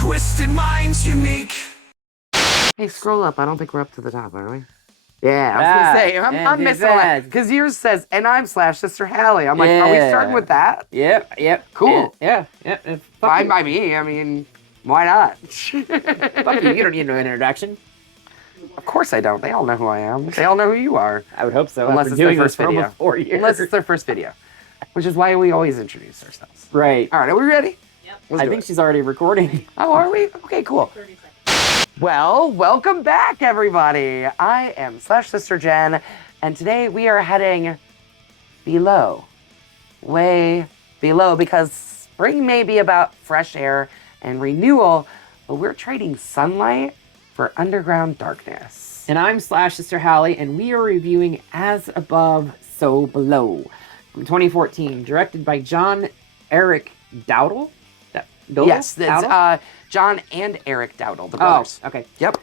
twisted minds unique. Hey, scroll up. I don't think we're up to the top, are we? Yeah, I was gonna say, I'm missing one. Because yours says, and I'm Sister Hallie. I'm like, are we starting with that? Yep. Cool. Yeah. Fine by me. I mean, why not? Fuck you. You don't need no introduction. Of course I don't. They all know who I am. They all know who you are. I would hope so. Unless it's their first video. 4 years. Unless it's their first video. Which is why we always introduce ourselves. Right. All right, are we ready? I think she's already recording. Oh, are we? Okay, cool. Well, welcome back, everybody. I am Sister Jen, and today we are heading below. Way below, because spring may be about fresh air and renewal, but we're trading sunlight for underground darkness. And I'm Sister Hallie, and we are reviewing As Above, So Below from 2014, directed by John Eick Dowdle. Yes, it's John and Eric Dowdle, the brothers. Oh, okay. Yep.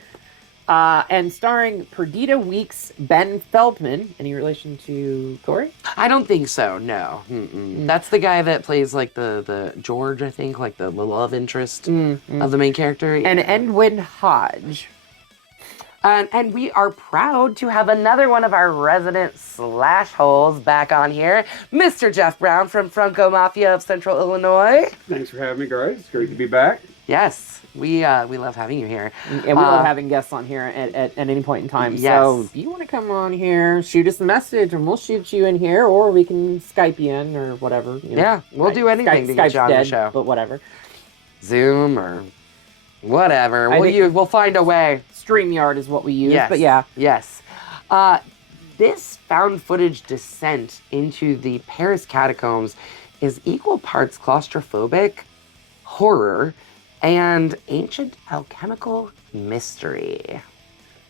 And starring Perdita Weeks, Ben Feldman. Any relation to Corey? I don't think so, no. That's the guy that plays like the George, I think, like the love interest of the main character. And Edwin Hodge. And we are proud to have another one of our resident Slasholes back on here, Mr. Jeff Brown from Funko Mafia of Central Illinois. Thanks for having me, guys. It's great to be back. Yes, we love having you here. And we love having guests on here at any point in time. Yes. So if you want to come on here, shoot us a message and we'll shoot you in here, or we can Skype you in or whatever. You know. Yeah, we'll do anything to get you on the show. But whatever. Zoom or whatever. We'll find a way. StreamYard is what we use, yes. but yeah. Yes. This found footage descent into the Paris Catacombs is equal parts claustrophobic, horror, and ancient alchemical mystery.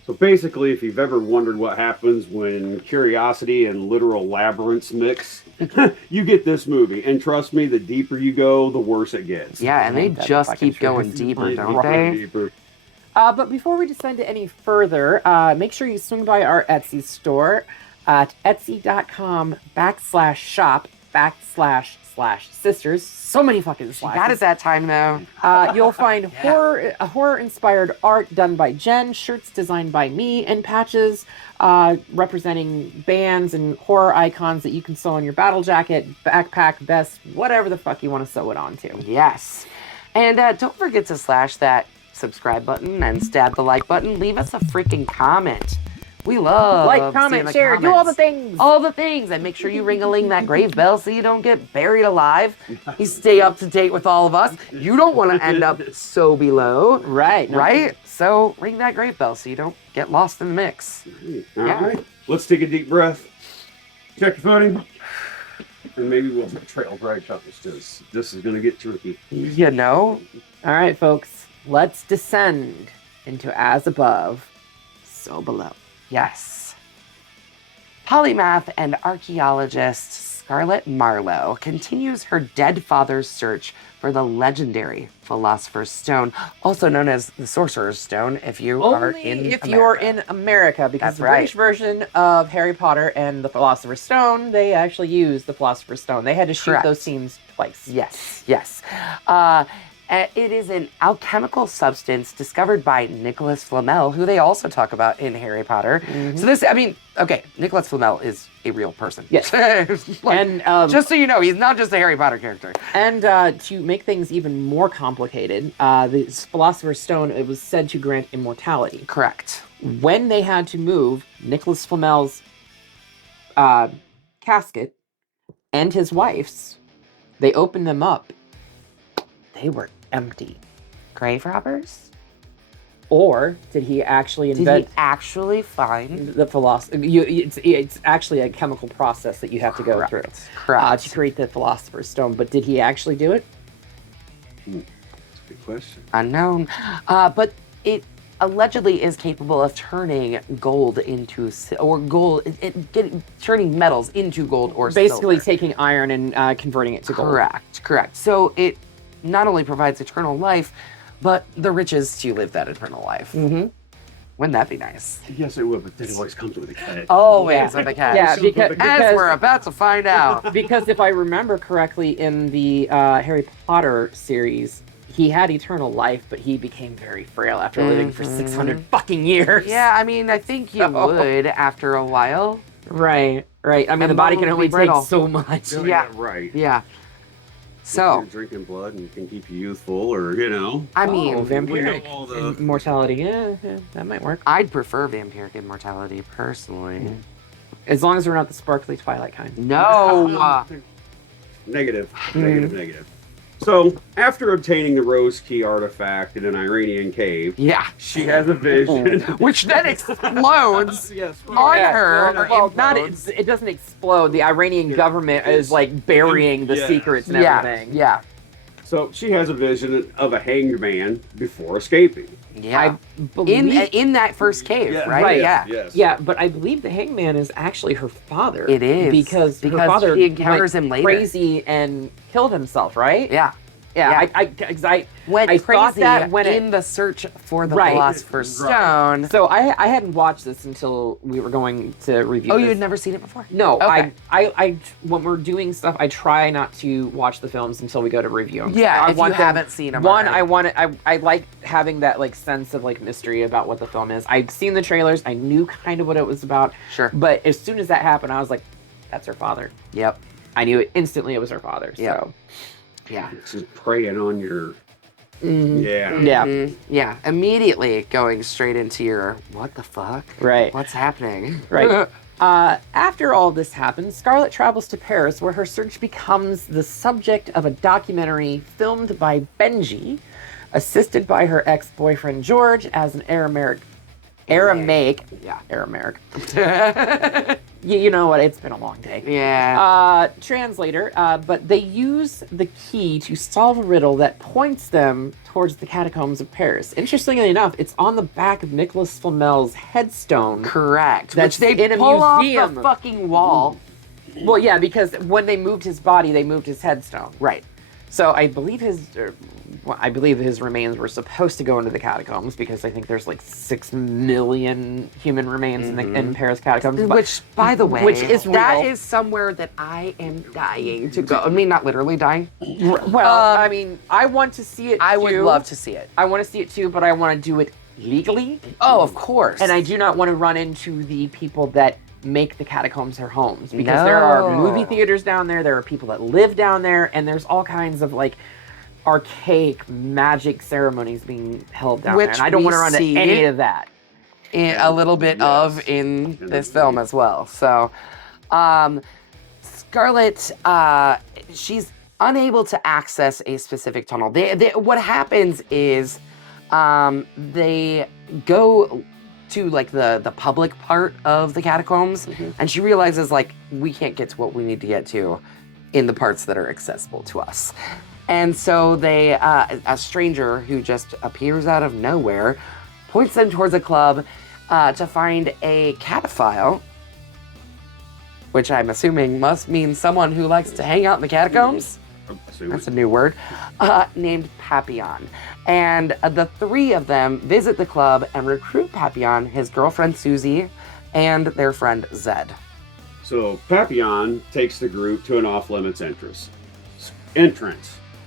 So basically, if you've ever wondered what happens when curiosity and literal labyrinths mix, you get this movie. And trust me, the deeper you go, the worse it gets. Yeah, and they just keep going deeper, don't they? Deeper. But before we descend to any further, make sure you swing by our Etsy store at etsy.com/shop/sisters. So many fucking slashes. Got it that time, though. You'll find horror-inspired art done by Jen, shirts designed by me, and patches representing bands and horror icons that you can sew on your battle jacket, backpack, vest, whatever the fuck you want to sew it onto. Yes. And don't forget to slash that subscribe button and stab the like button. Leave us a freaking comment. We love like, comment, share, comments. do all the things. All the things. And make sure you ring-a-ling that grave bell so you don't get buried alive. You stay up to date with all of us. You don't want to end up so below. Right. Right? So ring that grave bell so you don't get lost in the mix. All right. Let's take a deep breath. Check your footing. And maybe we'll trail right shot this. This is going to get tricky. You know? All right, folks. Let's descend into As Above, So Below. Yes. Polymath and archaeologist Scarlett Marlowe continues her dead father's search for the legendary Philosopher's Stone, also known as the Sorcerer's Stone, if you are in America. You're in America, because That's the right. British version of Harry Potter and the Philosopher's Stone, they actually used the Philosopher's Stone. They had to shoot Correct. those scenes twice. Yes. It is an alchemical substance discovered by Nicholas Flamel, who they also talk about in Harry Potter. So Nicholas Flamel is a real person. Yes. And just so you know, he's not just a Harry Potter character. And to make things even more complicated, the Philosopher's Stone, it was said to grant immortality. Correct. When they had to move Nicholas Flamel's casket and his wife's, they opened them up. They were empty. Grave robbers? Or did he actually invent... Did he actually find... the philosophy? It's actually a chemical process that you have to go through to create the Philosopher's Stone. But did he actually do it? That's a good question. Unknown. But it allegedly is capable of turning gold into... turning metals into gold or silver. Basically taking iron and converting it to gold. Correct. So it not only provides eternal life, but the riches to live that eternal life. Mm-hmm. Wouldn't that be nice? Yes, it would, but then it always comes with a catch. Always with a catch. Yeah, because as we're about to find out. Because if I remember correctly, in the Harry Potter series, he had eternal life, but he became very frail after living for 600 fucking years. Yeah, I mean, I think you would after a while. Right. I mean, the body can only take so much. Yeah. Right. Yeah. If So, you're drinking blood and can keep you youthful, or I mean, Oh, we know vampiric all the immortality. Yeah, that might work. I'd prefer vampiric immortality personally. As long as we're not the sparkly Twilight kind. No. negative. So, after obtaining the Rose Key artifact in an Iranian cave, Yeah. she has a vision. Which then explodes Yes. on her. Well, it doesn't explode. The Iranian government is like burying the Yes. secrets and everything. Yeah. So she has a vision of a hanged man before escaping. Yeah. I believe, In that first cave, Yeah, right? right. Yeah. Yes. yeah, but I believe the hangman is actually her father. It is. because her Because father she encounters went him later. crazy and killed himself, right? Yeah. Yeah. Yeah. I Went I crazy thought that when in the search for the Right. Philosopher's Right. Stone. So I hadn't watched this until we were going to review. Oh, this. you had never seen it before? No, Okay. I when we're doing stuff, I try not to watch the films until we go to review them. Yeah, I if you haven't seen 'em One, already. I like having that like sense of like mystery about what the film is. I'd seen the trailers, I knew kind of what it was about. Sure. But as soon as that happened, I was like, that's her father. Yep. I knew it instantly. It was her father. Yeah. So Yeah. It's just preying on your. Mm-hmm. Yeah. yeah, Yeah. Immediately going straight into your, what the fuck? right. What's happening? Right. After all this happens, Scarlett travels to Paris, where her search becomes the subject of a documentary filmed by Benji, assisted by her ex-boyfriend George as an Aramaic. Yeah. Aramaic. You know what? It's been a long day. Yeah. Translator, but they use the key to solve a riddle that points them towards the catacombs of Paris. Interestingly enough, it's on the back of Nicholas Flamel's headstone. Correct. That's Which they in a pull off museum. the fucking wall. Well, yeah, because when they moved his body, they moved his headstone. Right. So I believe his remains were supposed to go into the catacombs because I think there's like 6 million human remains in Paris catacombs. but- Which, by the way, which is that real. is somewhere that I am dying to go. I mean, not literally dying. Well, I mean, I want to see it. I would too. love to see it. I want to see it too, but I want to do it legally. Oh, of course. And I do not want to run into the people that make the catacombs their homes, because there are movie theaters down there, there are people that live down there, and there's all kinds of like archaic magic ceremonies being held down there, and I don't want to run into any of that. A little bit of in this film as well. So, Scarlett, she's unable to access a specific tunnel. What happens is they go to like the public part of the catacombs, and she realizes like we can't get to what we need to get to in the parts that are accessible to us. And so they, a stranger who just appears out of nowhere, points them towards a club to find a cataphile, which I'm assuming must mean someone who likes to hang out in the catacombs. That's a new word. Named Papillon. And the three of them visit the club and recruit Papillon, his girlfriend Susie, and their friend Zed. So Papillon takes the group to an off-limits entrance.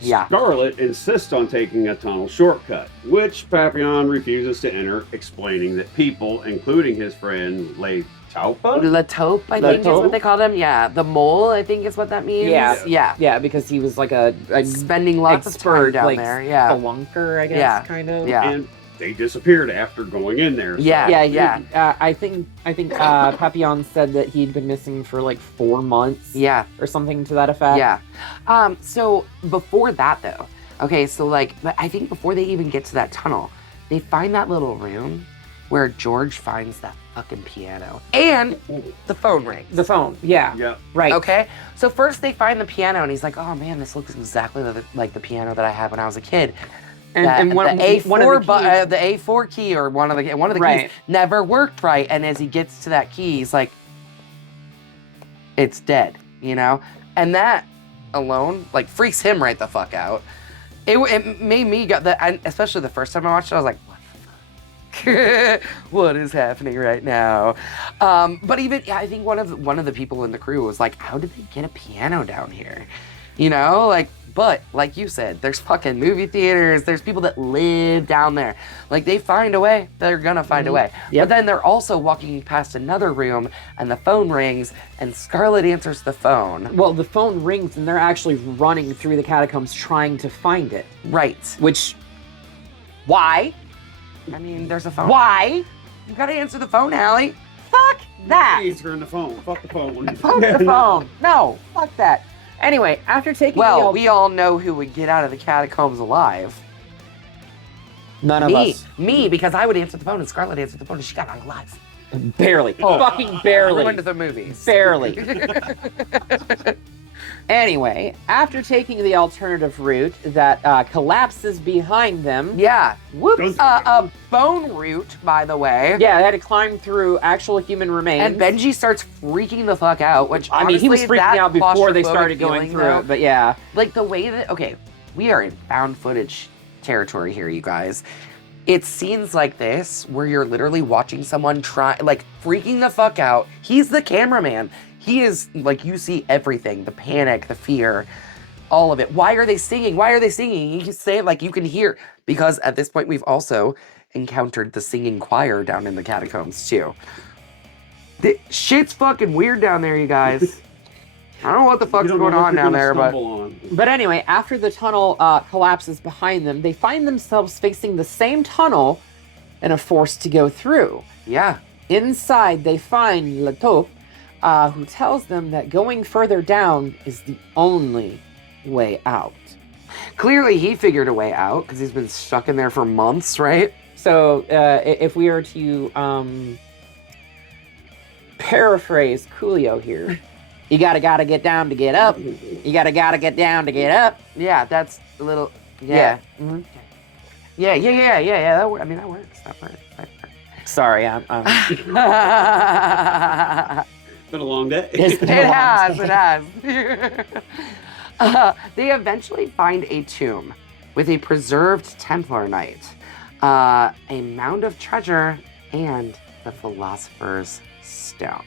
Yeah. Scarlett insists on taking a tunnel shortcut, which Papillon refuses to enter, explaining that people, including his friend Le Taupe, La Taupe, I think is what they called him. Yeah, the mole, I think is what that means. Yeah. Yeah. Because he was like a Spending lots of time expert down like there. Yeah. spelunker, I guess, Yeah. kind of. Yeah. and they disappeared after going in there. So Yeah. I think Papillon said that he'd been missing for like 4 months. Yeah. Or something to that effect. Yeah. So before that though, okay, so like, but I think before they even get to that tunnel, they find that little room where George finds that fucking piano and the phone rings. The phone. Yeah. Yep. Right. Okay, so first they find the piano and he's like, oh man, this looks exactly like the piano that I had when I was a kid. And one the of the A4 key or one of the Right. keys never worked right, and as he gets to that key, he's like, it's dead, you know? And that alone, like, freaks him right the fuck out. It made me especially the first time I watched it, I was like, what the fuck? What is happening right now? But even, I think one of the people in the crew was like, how did they get a piano down here? You know, like, but like you said, there's fucking movie theaters. There's people that live down there. Like, they find a way. They're gonna find a way. Yep. But then they're also walking past another room, and the phone rings, and Scarlet answers the phone. Well, the phone rings, and they're actually running through the catacombs trying to find it. Right. Which, why? I mean, there's a phone. Why? You gotta answer the phone, Allie. Fuck that. Answering the phone. Fuck the phone. Fuck the phone. No, fuck that. Anyway, after taking Well, we all know who would get out of the catacombs alive. none of Me. us. Me, because I would answer the phone, and Scarlet answered the phone, and she got out alive. Barely. Fucking barely. Ruined the movies. Barely. Anyway, after taking the alternative route that collapses behind them. Yeah. Whoops. A bone root, by the way. Yeah, they had to climb through actual human remains. And Benji starts freaking the fuck out, which I mean, he was honestly, freaking that out before they claustrophobic started going feeling, through though, it, but yeah. Like the way that, okay, we are in found footage territory here, you guys. It's scenes like this where you're literally watching someone try, like, freaking the fuck out. He's the cameraman. He is, like, you see everything, the panic, the fear, all of it. Why are they singing? Why are they singing? You can say, like, you can hear, because at this point we've also encountered the singing choir down in the catacombs, too. The shit's fucking weird down there, you guys. I don't know what the fuck's going on down there, but... But anyway, after the tunnel collapses behind them, they find themselves facing the same tunnel and are forced to go through. Yeah. Inside, they find La Taupe, who tells them that going further down is the only way out. Clearly, he figured a way out, because he's been stuck in there for months, right? So, if we were to paraphrase Coolio here... You gotta get down to get up. You gotta get down to get up. Yeah, that's a little. Yeah. Mm-hmm. Yeah. That works. I mean, that works. That works. Sorry, I'm It's been a long day. It's been It a long has. day. It has. They eventually find a tomb with a preserved Templar Knight, a mound of treasure, and the Philosopher's Stone.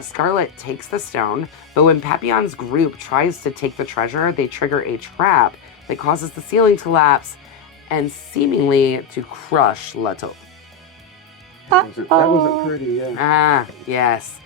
Scarlet takes the stone, but when Papillon's group tries to take the treasure, they trigger a trap that causes the ceiling to collapse and seemingly to crush La Taupe. That wasn't pretty, yeah. Ah, yes.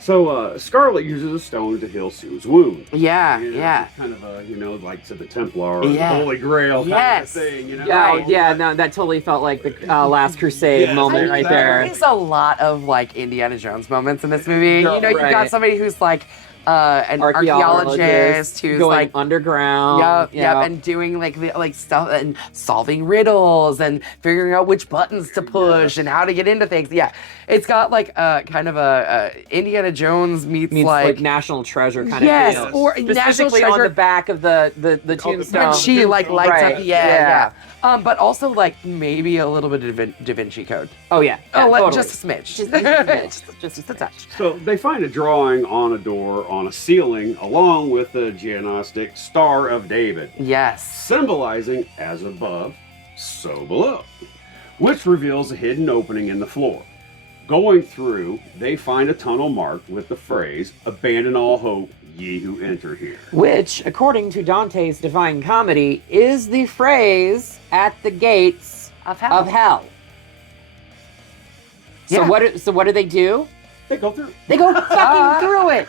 So, Scarlet uses a stone to heal Sue's wound. Yeah, You know, yeah. it's kind of a, like to the Templar or Yeah. the Holy Grail kind Yes. of thing, you know? Yeah, no, that totally felt like the Last Crusade Yes, moment right there. There's a lot of like Indiana Jones moments in this movie. Yeah, You know, you've got right. somebody who's like an archaeologist who's going like underground. Yep, and doing like stuff and solving riddles and figuring out which buttons to push and how to get into things. Yeah, it's got like kind of a Indiana Jones meets like National Treasure kind yes, of feel. or National Specifically on Treasure. the back of the tombstone. When she like lights Right, up, yeah. But also like maybe a little bit of Da Vinci Code. Oh yeah, Totally. totally. Just a smidge, just a touch. So they find a drawing on a door on a ceiling along with the Geonostic Star of David, Yes. symbolizing as above, so below, which reveals a hidden opening in the floor. Going through, they find a tunnel marked with the phrase, "Abandon all hope, ye who enter here." Which, according to Dante's Divine Comedy, is the phrase "at the gates Of hell. of hell." So Yeah. what do they do? They go through. They go fucking through it.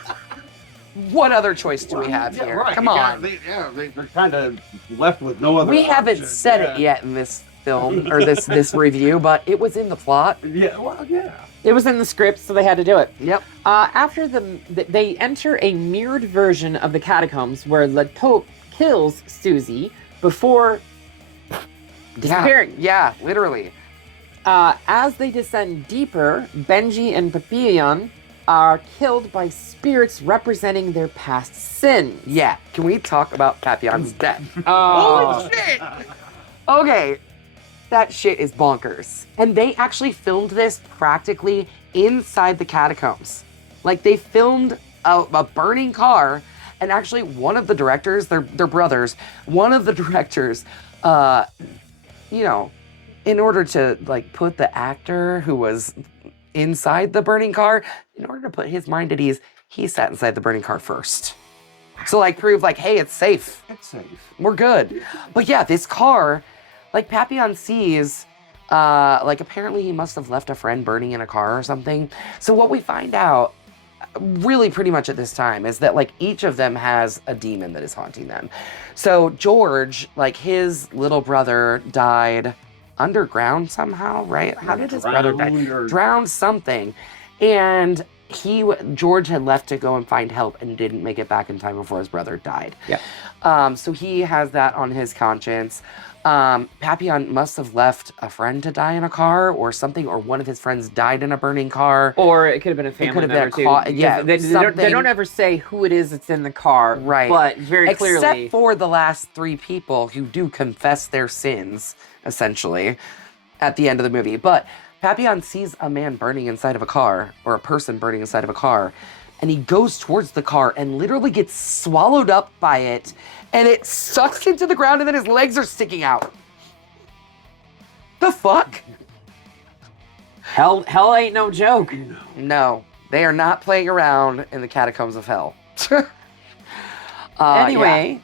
What other choice do we have Yeah, here? right. Come You on. got- they're kind of left with no other We haven't option. said Yeah. it yet in this film or this review, but it was in the plot. Yeah, well, yeah. It was in the script, so they had to do it. Yep. After they enter a mirrored version of the catacombs where La Taupe kills Susie before disappearing. Yeah, literally. As they descend deeper, Benji and Papillon are killed by spirits representing their past sins. Yeah. Can we talk about Papillon's death? Oh, shit! Okay. That shit is bonkers. And they actually filmed this practically inside the catacombs. Like, they filmed a burning car, and actually one of the directors, they're brothers, one of the directors, you know, in order to, like, put the actor who was inside the burning car, in order to put his mind at ease, he sat inside the burning car first. to like prove like, hey, it's safe. It's safe. We're good. But yeah, this car, like Papillon sees, like apparently he must have left a friend burning in a car or something. So what we find out really pretty much at this time is that like each of them has a demon that is haunting them. So George, like his little brother died underground somehow, right? How did his brother die? Drowned something. And George had left to go and find help and didn't make it back in time before his brother died. Yeah. So he has that on his conscience. Papillon must have left a friend to die in a car or something, or one of his friends died in a burning car. Or it could have been a family member too. Yeah, they don't ever say who it is that's in the car, right? But very clearly, except for the last three people who do confess their sins, essentially, at the end of the movie. But Papillon sees a man burning inside of a car, or a person burning inside of a car, and he goes towards the car and literally gets swallowed up by it, and it sucks into the ground, and then his legs are sticking out. The fuck? Hell ain't no joke. No, they are not playing around in the catacombs of hell. Anyway,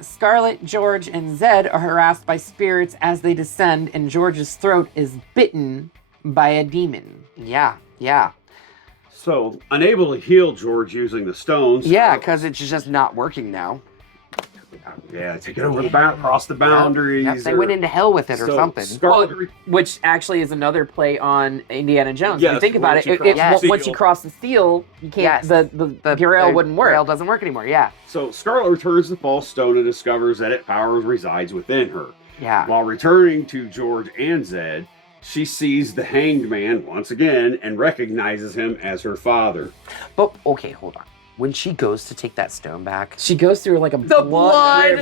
Scarlet, George, and Zed are harassed by spirits as they descend, and George's throat is bitten by a demon. Yeah. So, unable to heal George using the stones. Yeah, because it's just not working now. Yeah, take it over the across the boundaries. Yep, they went into hell with it or something. Which actually is another play on Indiana Jones. Yes, If you think about it, once you cross the seal, you can't. The Girail wouldn't work. Girail doesn't work anymore. Yeah. So Scarlet returns the false stone and discovers that its power resides within her. Yeah. While returning to George and Zed, she sees the hanged man once again and recognizes him as her father. But okay, hold on. When she goes to take that stone back, she goes through like a blood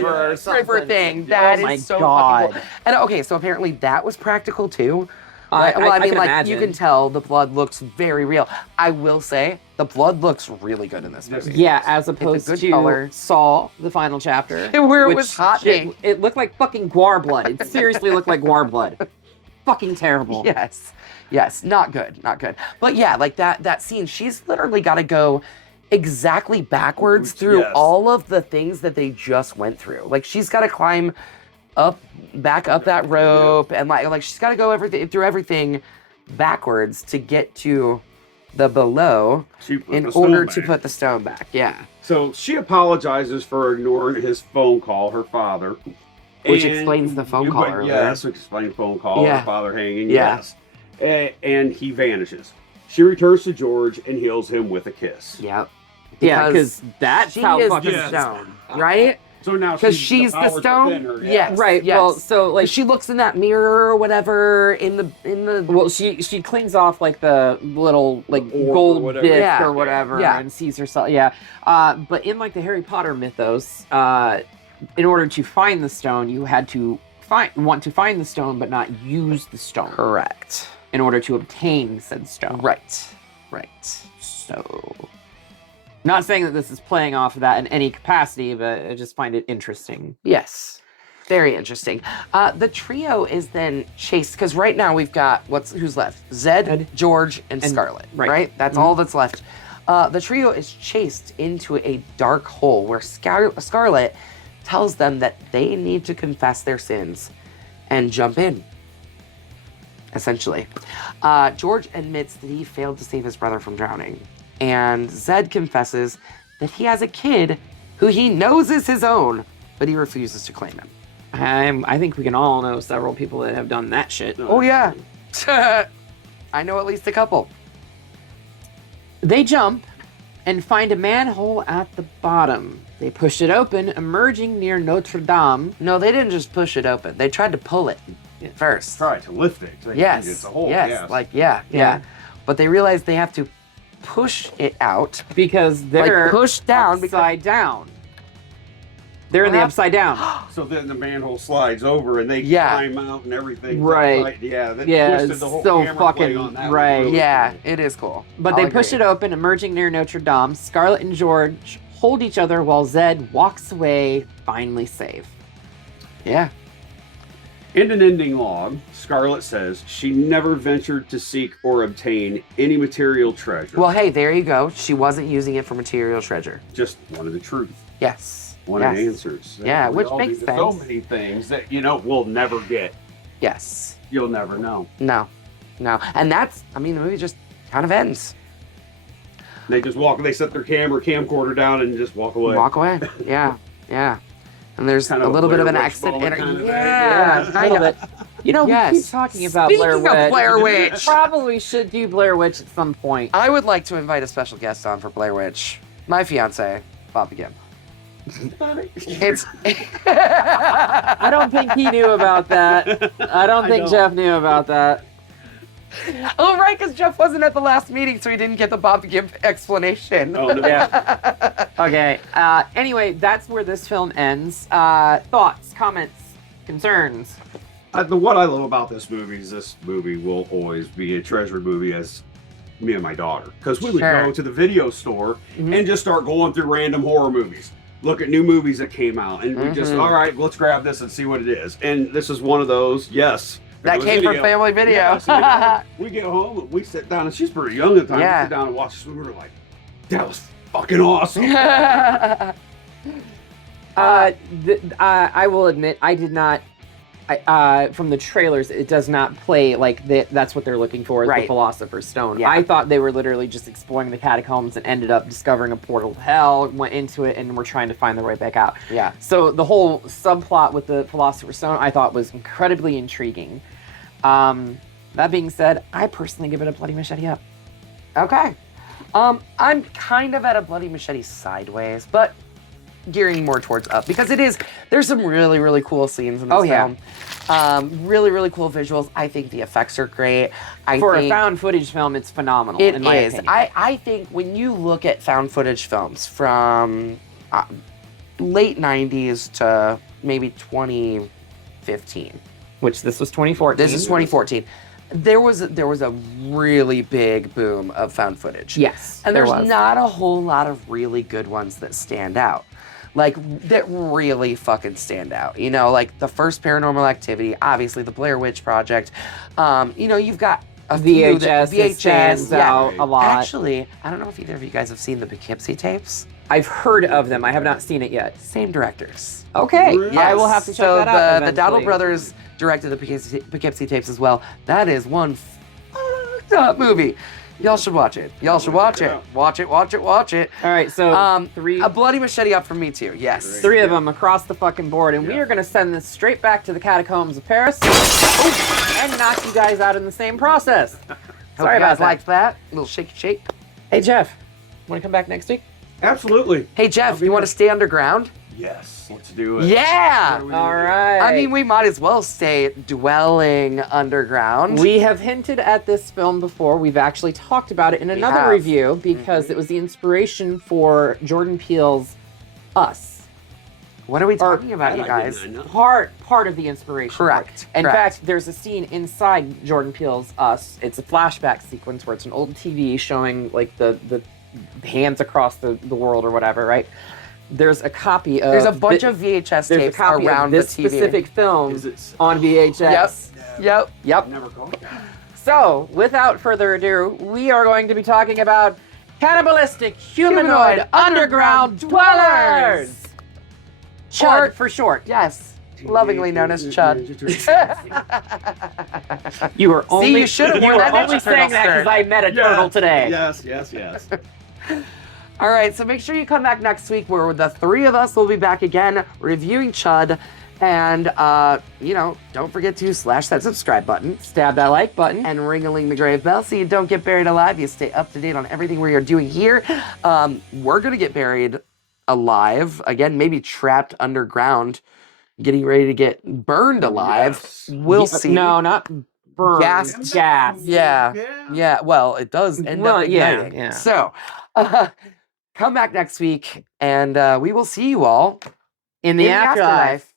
river thing. That is so fucking cool. And okay, so apparently that was practical too. Right? I mean, like you can tell the blood looks very real. I will say the blood looks really good in this movie. Yeah, as opposed to color. Saw, the final chapter, where it was hot pink. It looked like fucking guar blood. It seriously looked like guar blood. Fucking terrible. Yes, not good. But yeah, like that scene, she's literally got to go exactly backwards through all of the things that they just went through. Like she's got to climb back up that rope, and like she's got to go through everything backwards to get to the below in order to put the stone back. Yeah. So she apologizes for ignoring his phone call, her father. Which explains the phone call earlier. Yes, explains the phone call, her father hanging, Yeah. yes. And he vanishes. She returns to George and heals him with a kiss. Yep. Because that's she how is fucking the stone, right? So now she's the stone. Her, yes, right. Yes. Well, so like she looks in that mirror or whatever in the. Well, she cleans off like the little like gold disc or whatever, and sees herself. Yeah. But in like the Harry Potter mythos, in order to find the stone, you had to want to find the stone, but not use the stone. Correct. In order to obtain said stone. Right. So. Not saying that this is playing off of that in any capacity, but I just find it interesting. Yes. Very interesting. The trio is then chased, because right now we've got, who's left? Zed, George, and Scarlet, right? That's all that's left. The trio is chased into a dark hole where Scarlet tells them that they need to confess their sins and jump in, essentially. George admits that he failed to save his brother from drowning. And Zed confesses that he has a kid who he knows is his own, but he refuses to claim him. I think we can all know several people that have done that shit. Oh, yeah. I know at least a couple. They jump and find a manhole at the bottom. They push it open, emerging near Notre Dame. No, they didn't just push it open. They tried to pull it first. Tried to lift it. Yes. It's a hole. Yeah. But they realized they have to push it out because they're pushed down upside down. They're in the upside down. So then the manhole slides over and they climb out and everything. Right. Twisted the whole so camera fucking play on that right. Really yeah, cool. It is cool. But they push it open, emerging near Notre Dame. Scarlet and George hold each other while Zed walks away, finally safe. Yeah. In an ending log, Scarlet says she never ventured to seek or obtain any material treasure. Well, hey, there you go. She wasn't using it for material treasure. Just wanted the truth. Yes. When yes. it answers. Yeah, We which all makes do sense. So many things that, we'll never get. Yes. You'll never know. No. And that's, the movie just kind of ends. They just they set their camcorder down and just walk away. Walk away. Yeah. And there's Kind a of little bit of an Blair Witch exit. moment kind of thing. Yeah. a little bit. You know, Yes. we keep talking about Speaking Blair Witch. of Blair Witch. Probably should do Blair Witch at some point. I would like to invite a special guest on for Blair Witch. My fiance, Bob Begin. It's. I don't think he knew about that. I don't think Jeff knew about that. Oh, right, because Jeff wasn't at the last meeting, so he didn't get the Bob Begin explanation. Oh, no. Yeah. Okay. Anyway, that's where this film ends. Thoughts, comments, concerns. What I love about this movie is this movie will always be a treasured movie as me and my daughter. Because we would Sure. go to the video store and just start going through random horror movies. Look at new movies that came out. And we just, all right, let's grab this and see what it is. And this is one of those, yes. That came from Family Video. Yeah, so we get home, we sit down, and she's pretty young at the time. Yeah. We sit down and watch this movie. We're like, that was fucking awesome. I will admit, I did not. From the trailers, it does not play like that's what they're looking for, is Right. the Philosopher's Stone. Yeah. I thought they were literally just exploring the catacombs and ended up discovering a portal to hell, went into it, and were trying to find their way back out. Yeah. So the whole subplot with the Philosopher's Stone, I thought was incredibly intriguing. That being said, I personally give it a Bloody Machete up. Okay. I'm kind of at a Bloody Machete sideways, but gearing more towards up because there's some really, really cool scenes in this film. Really, really cool visuals. I think the effects are great. For a found footage film, it's phenomenal. It in my is. opinion. I think when you look at found footage films from late 90s to maybe 2015. Which this was 2014. This is 2014. There was a really big boom of found footage. Yes, And there there's was. not a whole lot of really good ones that stand out. Like, that really fucking stand out. Like the first Paranormal Activity, obviously the Blair Witch Project. You've got a few that- VHS stands out a lot. Actually, I don't know if either of you guys have seen the Poughkeepsie tapes. I've heard of them. I have not seen it yet. Same directors. Okay, Really? I will have to check so that out. the Dowdle eventually. Brothers directed the Poughkeepsie tapes as well. That is one fucked up movie. Y'all should watch it. Y'all should watch it. Watch it. All right, so three. A Bloody Machete up from me too. Yes. Three of them across the fucking board, and we Yeah. are going to send this straight back to the catacombs of Paris and knock you guys out in the same process. Hope Sorry you guys about that. liked that. A little shaky shake. Hey, Jeff, want to come back next week? Absolutely. Hey Jeff, you want to stay underground? Yes, let's do it. Yeah. All right. We might as well stay dwelling underground. We have hinted at this film before. We've actually talked about it in another have. review because it was the inspiration for Jordan Peele's Us. What are we talking about, you I guys? didn't know. Part of the inspiration. Correct. In Correct. fact, there's a scene inside Jordan Peele's Us. It's a flashback sequence where it's an old TV showing like the hands across the world or whatever, right? There's a copy of... There's a bunch of VHS there's a tapes copy around of this the TV. specific film Is it- on VHS. Yep. Never called. So, without further ado, we are going to be talking about cannibalistic humanoid underground dwellers. CHUD for short. Yes. Lovingly known as Chud. You were only you should have you worn were that only Ninja Turtle saying that because shirt. I met a turtle today. Yes. All right, so make sure you come back next week where the three of us will be back again reviewing Chud. And, don't forget to slash that subscribe button Stab that like button. and ring-a-ling the grave bell so you don't get buried alive. You stay up to date on everything we are doing here. We're going to get buried alive. Again, maybe trapped underground, getting ready to get burned alive. Yes. We'll see. No, not burn. Gas. Gas. Yeah. Well, it does end Well, up yeah, igniting. yeah. So, come back next week, and we will see you all In the in afterlife.